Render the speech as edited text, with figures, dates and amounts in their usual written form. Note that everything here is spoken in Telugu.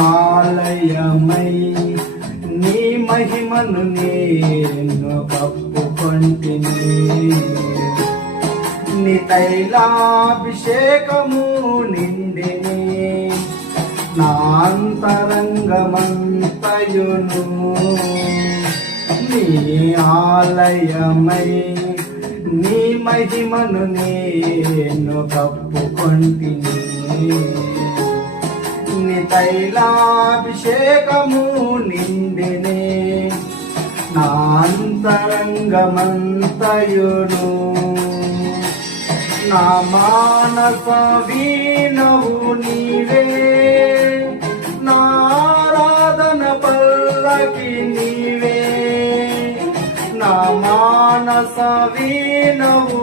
ఆలయమై నీ మహిమను నేను కప్పుకొంటిని. నీ తైలాభిషేకము నిండిని నా అంతరంగమంతయును. నీ ఆలయమై నీ మహిమను నేను కప్పుకొంటిని. నీ తైలాభిషేకము నిండినే నా అంతరంగమంతయును. నా మానస వీణవు నీవే, నా ఆరాధన పల్లకి నీవే. నా మానస వీణవు